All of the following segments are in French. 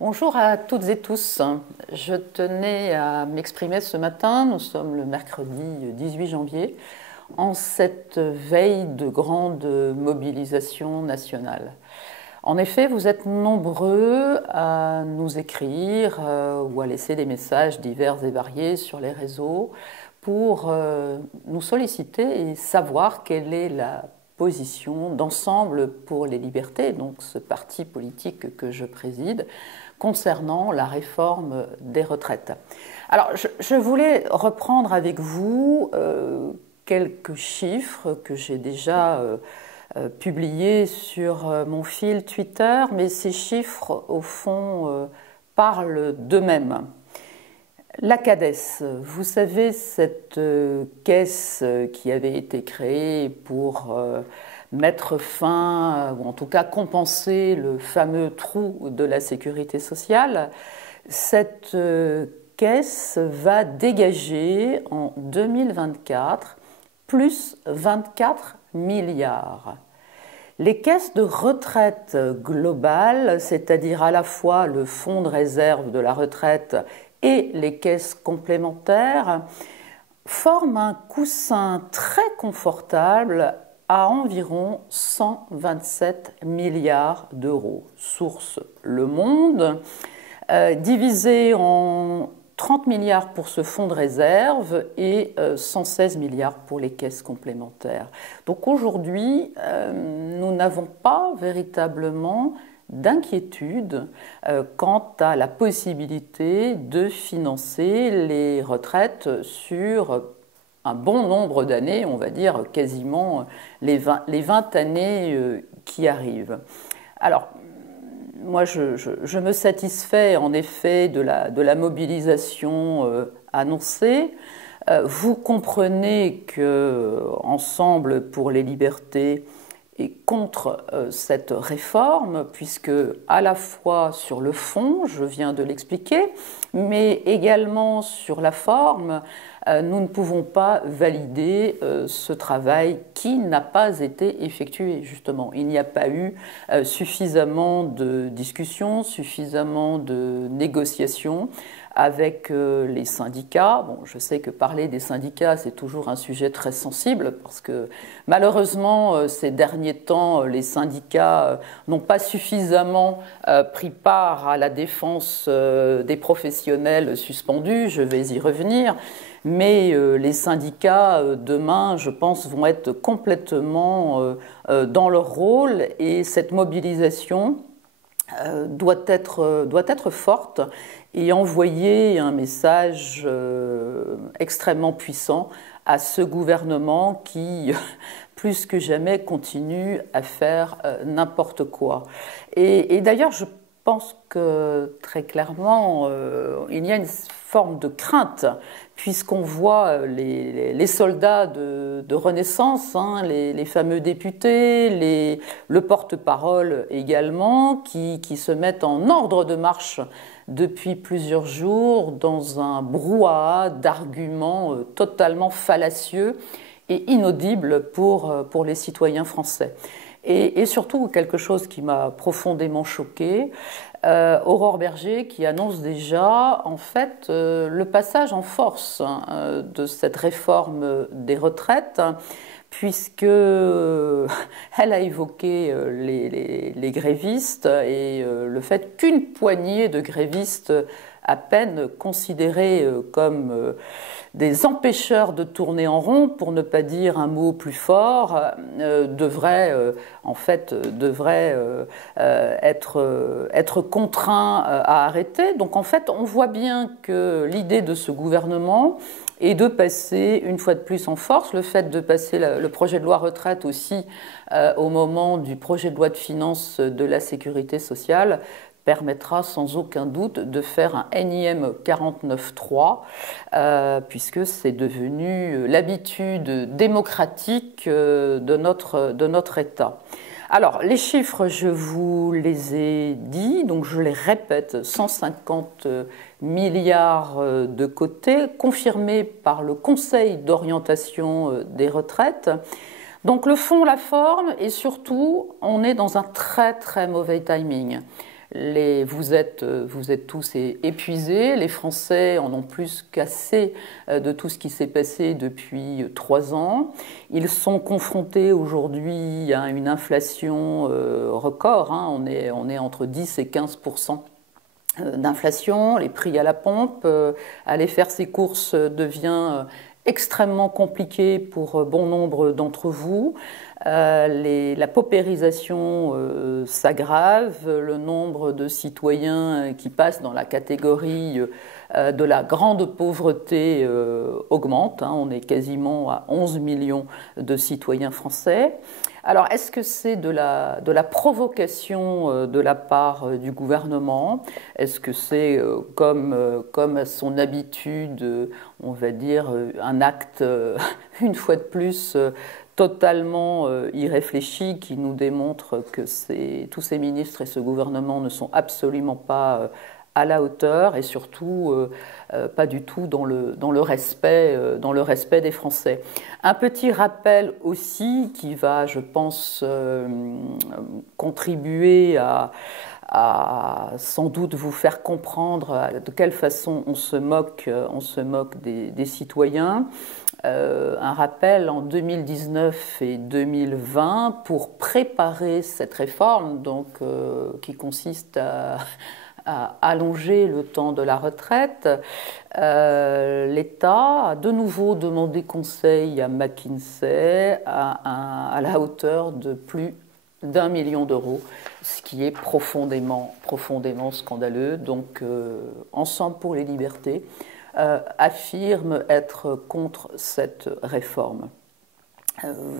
Bonjour à toutes et tous. Je tenais à m'exprimer ce matin, nous sommes le mercredi 18 janvier, en cette veille de grande mobilisation nationale. En effet, vous êtes nombreux à nous écrire ou à laisser des messages divers et variés sur les réseaux pour nous solliciter et savoir quelle est la position d'Ensemble pour les libertés, donc ce parti politique que je préside, concernant la réforme des retraites. Alors, je voulais reprendre avec vous quelques chiffres que j'ai déjà publiés sur mon fil Twitter, mais ces chiffres, au fond, parlent d'eux-mêmes. La CADES, vous savez, cette caisse qui avait été créée pour mettre fin, ou en tout cas compenser le fameux trou de la sécurité sociale, cette caisse va dégager en 2024 plus 24 milliards. Les caisses de retraite globales, c'est-à-dire à la fois le fonds de réserve de la retraite et les caisses complémentaires, forment un coussin très confortable à environ 127 milliards d'euros. Source Le Monde, divisé en 30 milliards pour ce fonds de réserve et 116 milliards pour les caisses complémentaires. Donc aujourd'hui, nous n'avons pas véritablement d'inquiétude quant à la possibilité de financer les retraites sur un bon nombre d'années, on va dire quasiment les 20 années qui arrivent. Alors, moi, je me satisfais en effet de la mobilisation annoncée. Vous comprenez que Ensemble pour les libertés est contre cette réforme, puisque à la fois sur le fond, je viens de l'expliquer, mais également sur la forme, nous ne pouvons pas valider ce travail qui n'a pas été effectué, justement. Il n'y a pas eu suffisamment de discussions, suffisamment de négociations avec les syndicats. Bon, je sais que parler des syndicats, c'est toujours un sujet très sensible parce que malheureusement, ces derniers temps, les syndicats n'ont pas suffisamment pris part à la défense des professionnels suspendus. Je vais y revenir. Mais les syndicats, demain, je pense, vont être complètement dans leur rôle et cette mobilisation doit être forte et envoyer un message extrêmement puissant à ce gouvernement qui, plus que jamais, continue à faire n'importe quoi. Et d'ailleurs, je pense que très clairement, il y a une forme de crainte, puisqu'on voit les soldats de Renaissance, hein, les fameux députés, le porte-parole également, qui se mettent en ordre de marche depuis plusieurs jours dans un brouhaha d'arguments totalement fallacieux et inaudibles pour les citoyens français. Et surtout, quelque chose qui m'a profondément choquée, Aurore Bergé qui annonce déjà en fait le passage en force de cette réforme des retraites, puisque elle a évoqué les grévistes et le fait qu'une poignée de grévistes à peine considérés comme des empêcheurs de tourner en rond, pour ne pas dire un mot plus fort, devraient être contraints à arrêter. Donc en fait, on voit bien que l'idée de ce gouvernement est de passer une fois de plus en force, le fait de passer le projet de loi retraite aussi au moment du projet de loi de finances de la sécurité sociale, permettra sans aucun doute de faire un énième 49.3, puisque c'est devenu l'habitude démocratique de notre État. Alors, les chiffres, je vous les ai dit, donc je les répète, 150 milliards de côté, confirmés par le Conseil d'orientation des retraites. Donc le fond, la forme, et surtout, on est dans un très très mauvais timing. Vous êtes tous épuisés, les Français en ont plus qu'assez de tout ce qui s'est passé depuis 3 ans. Ils sont confrontés aujourd'hui à une inflation record, hein. On est entre 10 et 15% d'inflation, les prix à la pompe. Aller faire ses courses devient extrêmement compliqué pour bon nombre d'entre vous. La paupérisation s'aggrave, le nombre de citoyens qui passent dans la catégorie de la grande pauvreté augmente, hein. On est quasiment à 11 millions de citoyens français. Alors, est-ce que c'est de la provocation de la part du gouvernement? Est-ce que c'est, comme à son habitude, on va dire, un acte, une fois de plus, totalement irréfléchi, qui nous démontre que tous ces ministres et ce gouvernement ne sont absolument pas à la hauteur et surtout pas du tout dans le respect des Français. Un petit rappel aussi qui va, je pense, contribuer à sans doute vous faire comprendre de quelle façon on se moque des citoyens. Un rappel en 2019 et 2020 pour préparer cette réforme, donc, qui consiste à allonger le temps de la retraite. L'État a de nouveau demandé conseil à McKinsey à la hauteur de plus d'1 million d'euros, ce qui est profondément scandaleux. Donc, Ensemble pour les libertés affirme être contre cette réforme.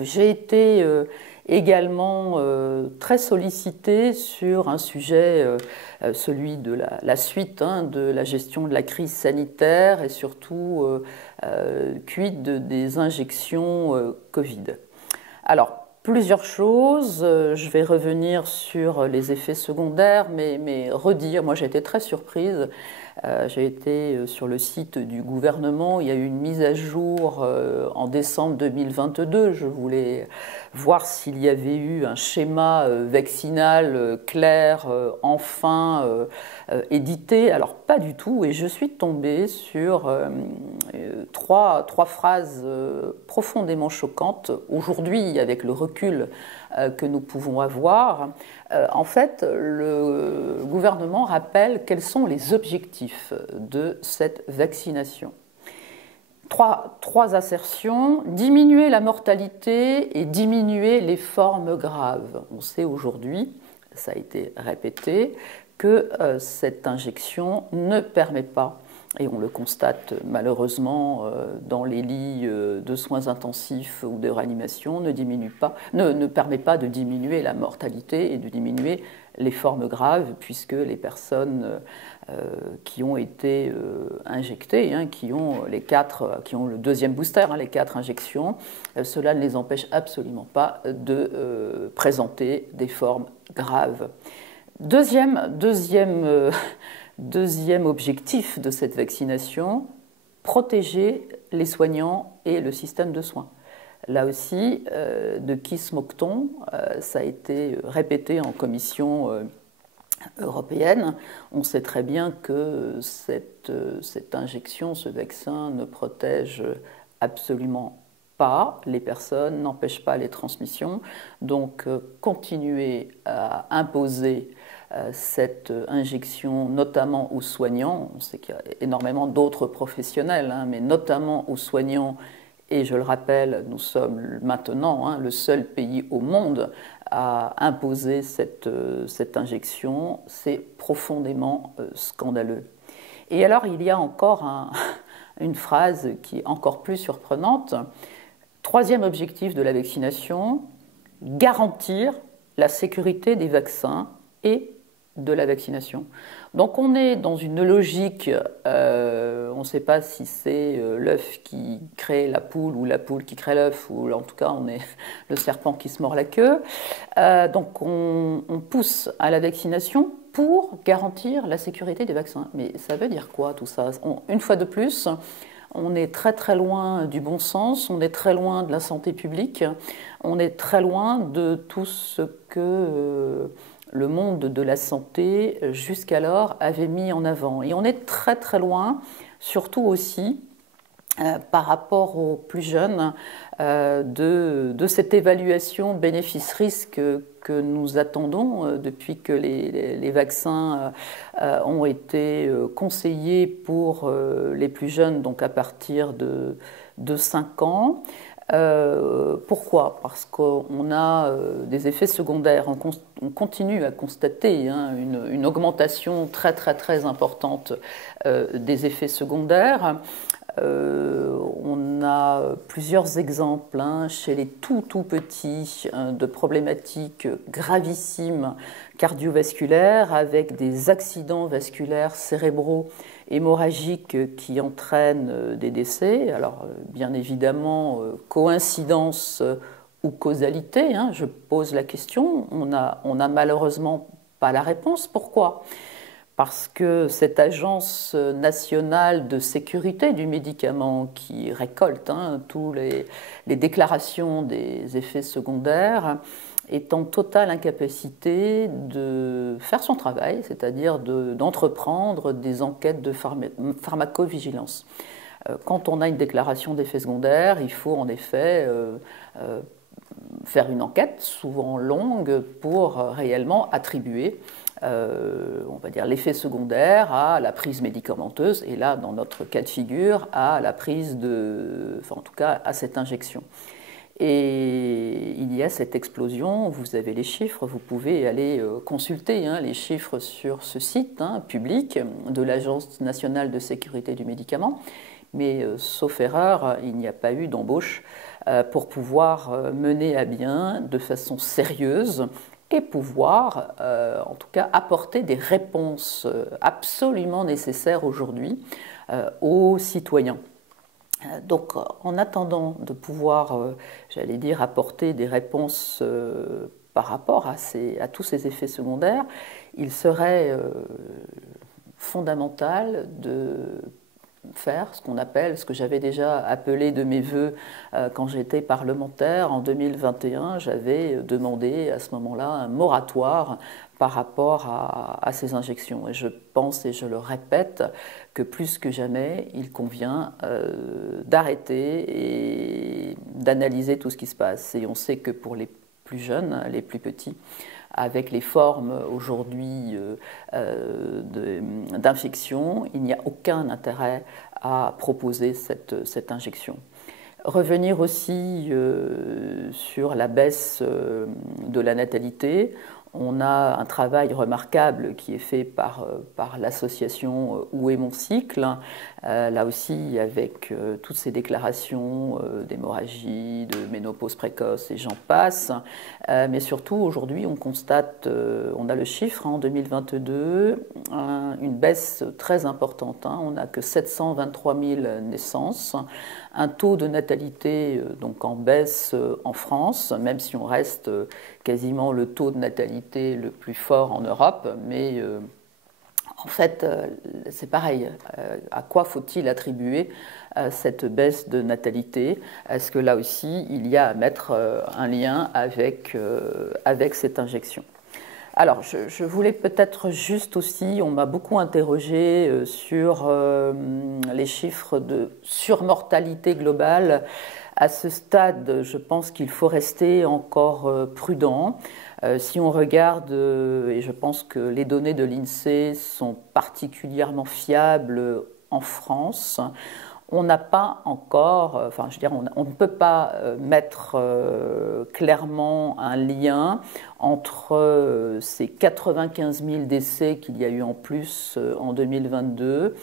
J'ai été également très sollicitée sur un sujet, celui de la suite, hein, de la gestion de la crise sanitaire et surtout quid des injections Covid. Alors, plusieurs choses, je vais revenir sur les effets secondaires, mais redire, moi j'ai été très surprise. J'ai été sur le site du gouvernement, il y a eu une mise à jour en décembre 2022. Je voulais voir s'il y avait eu un schéma vaccinal clair, enfin édité. Alors pas du tout, et je suis tombée sur trois phrases profondément choquantes. Aujourd'hui, avec le recul que nous pouvons avoir, en fait, le gouvernement rappelle quels sont les objectifs de cette vaccination. Trois assertions: diminuer la mortalité et diminuer les formes graves. On sait aujourd'hui, ça a été répété, que cette injection ne permet pas, et on le constate malheureusement dans les lits de soins intensifs ou de réanimation, ne permet pas de diminuer la mortalité et de diminuer les formes graves, puisque les personnes qui ont été injectées, hein, qui ont le deuxième booster, hein, les 4 injections, cela ne les empêche absolument pas de présenter des formes graves. Deuxième objectif de cette vaccination: protéger les soignants et le système de soins. Là aussi, de qui se moque-t-on? Ça a été répété en commission européenne. On sait très bien que cette injection, ce vaccin ne protège absolument pas les personnes, n'empêche pas les transmissions. Donc, continuer à imposer cette injection, notamment aux soignants. On sait qu'il y a énormément d'autres professionnels, hein, mais notamment aux soignants. Et je le rappelle, nous sommes maintenant, hein, le seul pays au monde à imposer cette injection. C'est profondément scandaleux. Et alors, il y a encore une phrase qui est encore plus surprenante. Troisième objectif de la vaccination: garantir la sécurité des vaccins et de la vaccination. Donc on est dans une logique, on ne sait pas si c'est l'œuf qui crée la poule ou la poule qui crée l'œuf, ou en tout cas on est le serpent qui se mord la queue. Donc on pousse à la vaccination pour garantir la sécurité des vaccins. Mais ça veut dire quoi tout ça? Une fois de plus, on est très très loin du bon sens, on est très loin de la santé publique, on est très loin de tout ce que le monde de la santé jusqu'alors avait mis en avant. Et on est très très loin, surtout aussi par rapport aux plus jeunes, de cette évaluation bénéfice-risque que nous attendons depuis que les vaccins ont été conseillés pour les plus jeunes, donc à partir de 5 ans. Pourquoi? Parce qu'on a des effets secondaires. On continue à constater une augmentation très très très importante des effets secondaires. On a plusieurs exemples chez les tout petits de problématiques gravissimes cardiovasculaires avec des accidents vasculaires cérébraux hémorragiques qui entraînent des décès. Alors bien évidemment, coïncidence ou causalité, je pose la question, on n'a malheureusement pas la réponse. Pourquoi? Parce que cette agence nationale de sécurité du médicament qui récolte toutes les déclarations des effets secondaires est en totale incapacité de faire son travail, c'est-à-dire d'entreprendre des enquêtes de pharmacovigilance. Quand on a une déclaration d'effets secondaires, il faut en effet faire une enquête, souvent longue, pour réellement attribuer on va dire l'effet secondaire à la prise médicamenteuse, et là, dans notre cas de figure, à la prise en tout cas, à cette injection. Et il y a cette explosion, vous avez les chiffres, vous pouvez aller consulter les chiffres sur ce site public de l'Agence nationale de sécurité du médicament, mais sauf erreur, il n'y a pas eu d'embauche pour pouvoir mener à bien de façon sérieuse et pouvoir, en tout cas, apporter des réponses absolument nécessaires aujourd'hui aux citoyens. Donc, en attendant de pouvoir, j'allais dire, apporter des réponses par rapport à tous ces effets secondaires, il serait fondamental de faire ce que j'avais déjà appelé de mes voeux quand j'étais parlementaire en 2021. J'avais demandé à ce moment-là un moratoire par rapport à ces injections. Et je pense, et je le répète, que plus que jamais, il convient d'arrêter et d'analyser tout ce qui se passe. Et on sait que pour les plus jeunes, les plus petits, avec les formes aujourd'hui d'infection, il n'y a aucun intérêt à proposer cette injection. Revenir aussi sur la baisse de la natalité. On a un travail remarquable qui est fait par l'association Où est mon cycle, là aussi avec toutes ces déclarations d'hémorragie, de ménopause précoce et j'en passe. Mais surtout aujourd'hui on constate, on a le chiffre en 2022, une baisse très importante. On n'a que 723 000 naissances, un taux de natalité donc en baisse en France, même si on reste quasiment le taux de natalité le plus fort en Europe, mais en fait c'est pareil. À quoi faut-il attribuer cette baisse de natalité? Est-ce que là aussi il y a à mettre un lien avec cette injection? Alors, je voulais peut-être juste aussi, on m'a beaucoup interrogé sur les chiffres de surmortalité globale. À ce stade, je pense qu'il faut rester encore prudent. Si on regarde, et je pense que les données de l'INSEE sont particulièrement fiables en France, on n'a pas encore, enfin je veux dire, on ne peut pas mettre clairement un lien entre ces 95 000 décès qu'il y a eu en plus en 2022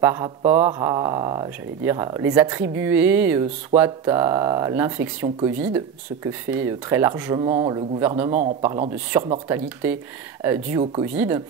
par rapport à, j'allais dire, les attribuer soit à l'infection Covid, ce que fait très largement le gouvernement en parlant de surmortalité due au Covid,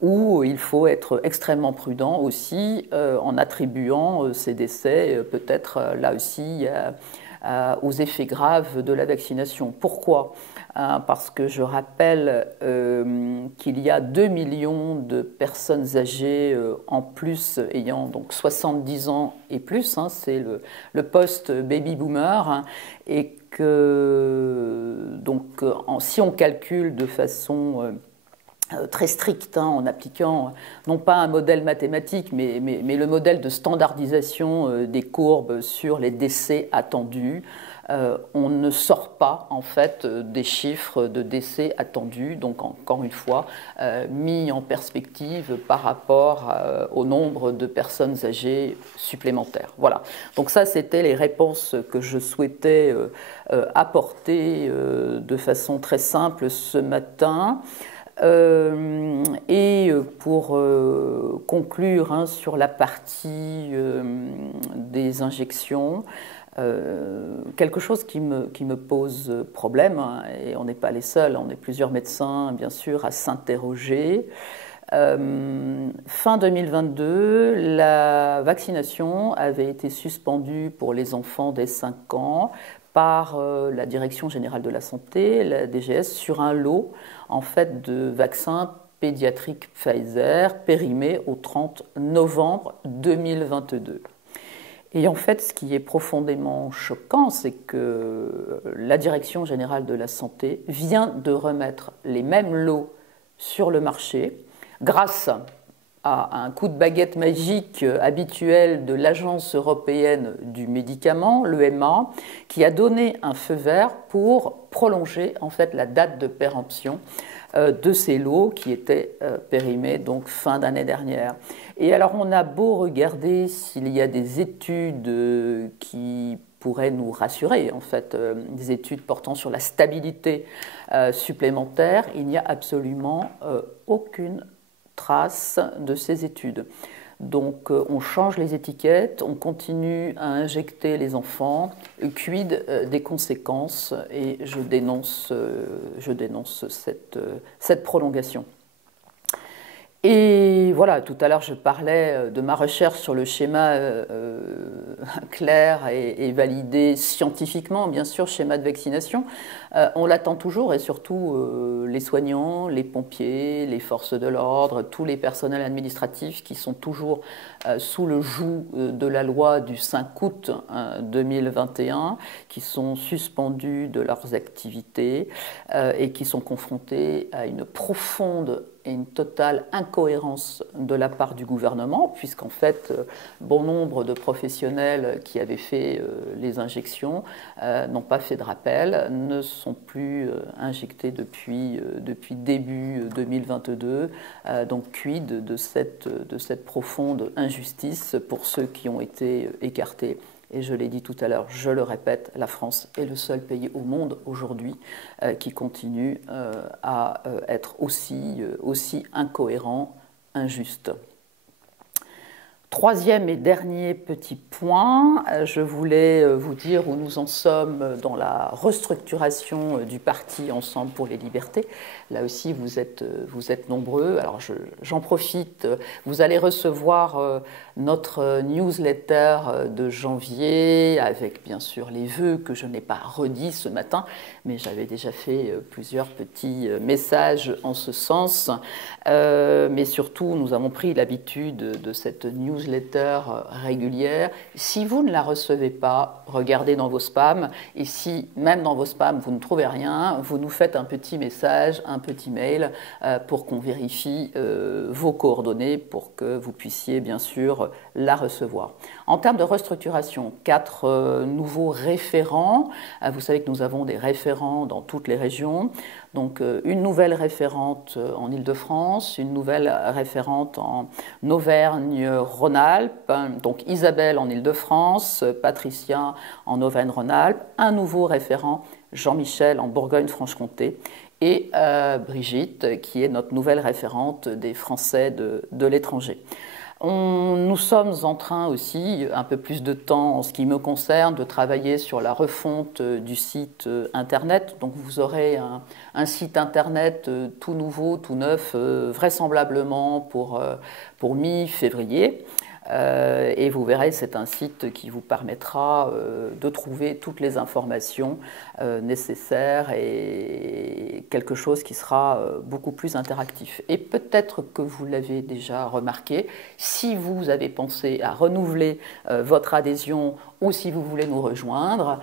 où il faut être extrêmement prudent aussi en attribuant ces décès peut-être là aussi aux effets graves de la vaccination. Pourquoi ? Parce que je rappelle qu'il y a 2 millions de personnes âgées en plus ayant donc 70 ans et plus, hein, c'est le post-baby boomer, hein, et que donc si on calcule de façon très stricte, hein, en appliquant non pas un modèle mathématique, mais le modèle de standardisation des courbes sur les décès attendus. On ne sort pas en fait des chiffres de décès attendus, donc encore une fois mis en perspective par rapport au nombre de personnes âgées supplémentaires. Voilà, donc ça c'était les réponses que je souhaitais apporter de façon très simple ce matin. Et pour conclure hein, sur la partie des injections, quelque chose qui me pose problème, hein, et on n'est pas les seuls, on est plusieurs médecins bien sûr à s'interroger. Fin 2022, la vaccination avait été suspendue pour les enfants dès 5 ans par la Direction générale de la santé, la DGS, sur un lot en fait de vaccins pédiatriques Pfizer périmés au 30 novembre 2022. Et en fait, ce qui est profondément choquant, c'est que la Direction générale de la santé vient de remettre les mêmes lots sur le marché grâce à un coup de baguette magique habituel de l'Agence européenne du médicament, l'EMA, qui a donné un feu vert pour prolonger en fait la date de péremption de ces lots qui étaient périmés donc fin d'année dernière. Et alors on a beau regarder s'il y a des études qui pourraient nous rassurer, en fait, des études portant sur la stabilité supplémentaire, il n'y a absolument aucune trace de ces études. Donc on change les étiquettes, on continue à injecter les enfants, quid des conséquences, et je dénonce cette prolongation. Et voilà, tout à l'heure je parlais de ma recherche sur le schéma clair et validé scientifiquement, bien sûr, schéma de vaccination. On l'attend toujours, et surtout les soignants, les pompiers, les forces de l'ordre, tous les personnels administratifs qui sont toujours sous le joug de la loi du 5 août 2021, qui sont suspendus de leurs activités et qui sont confrontés à une profonde et une totale incohérence de la part du gouvernement, puisqu'en fait, bon nombre de professionnels qui avaient fait les injections n'ont pas fait de rappel, ne sont plus injectés depuis début 2022. Donc, quid de cette profonde injustice pour ceux qui ont été écartés. Et je l'ai dit tout à l'heure, je le répète, la France est le seul pays au monde aujourd'hui qui continue à être aussi incohérent, injuste. Troisième et dernier petit point, je voulais vous dire où nous en sommes dans la restructuration du parti Ensemble pour les libertés. Là aussi, vous êtes nombreux. Alors, j'en profite. Vous allez recevoir notre newsletter de janvier avec, bien sûr, les vœux que je n'ai pas redits ce matin, mais j'avais déjà fait plusieurs petits messages en ce sens. Mais surtout, nous avons pris l'habitude de cette newsletter régulière. Si vous ne la recevez pas, regardez dans vos spams. Et si, même dans vos spams, vous ne trouvez rien, vous nous faites un petit message, un petit mail pour qu'on vérifie vos coordonnées pour que vous puissiez, bien sûr, la recevoir. En termes de restructuration, 4 nouveaux référents. Vous savez que nous avons des référents dans toutes les régions. Donc une nouvelle référente en Île-de-France, une nouvelle référente en Auvergne-Rhône-Alpes, donc Isabelle en Île-de-France, Patricia en Auvergne-Rhône-Alpes, un nouveau référent, Jean-Michel en Bourgogne-Franche-Comté, et Brigitte, qui est notre nouvelle référente des Français de l'étranger. Nous sommes en train aussi, un peu plus de temps en ce qui me concerne, de travailler sur la refonte du site internet. Donc vous aurez un site internet tout nouveau, tout neuf, vraisemblablement pour mi-février. Et vous verrez, c'est un site qui vous permettra de trouver toutes les informations nécessaires et quelque chose qui sera beaucoup plus interactif. Et peut-être que vous l'avez déjà remarqué, si vous avez pensé à renouveler votre adhésion ou si vous voulez nous rejoindre,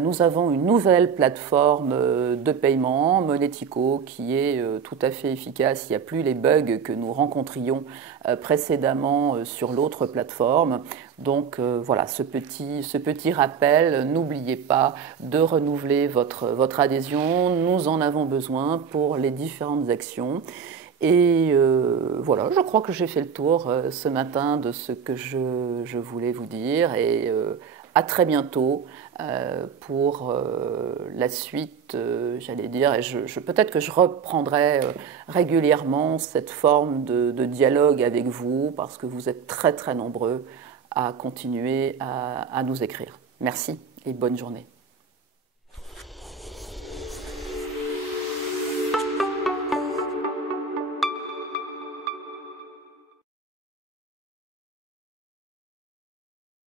nous avons une nouvelle plateforme de paiement, Monetico, qui est tout à fait efficace. Il n'y a plus les bugs que nous rencontrions précédemment sur l'autre plateforme. Donc voilà, ce petit rappel, n'oubliez pas de renouveler votre adhésion. Nous en avons besoin pour les différentes actions. Et voilà, je crois que j'ai fait le tour ce matin de ce que je voulais vous dire. Et à très bientôt pour la suite, j'allais dire. Et peut-être que je reprendrai régulièrement cette forme de dialogue avec vous parce que vous êtes très très nombreux à continuer à nous écrire. Merci et bonne journée.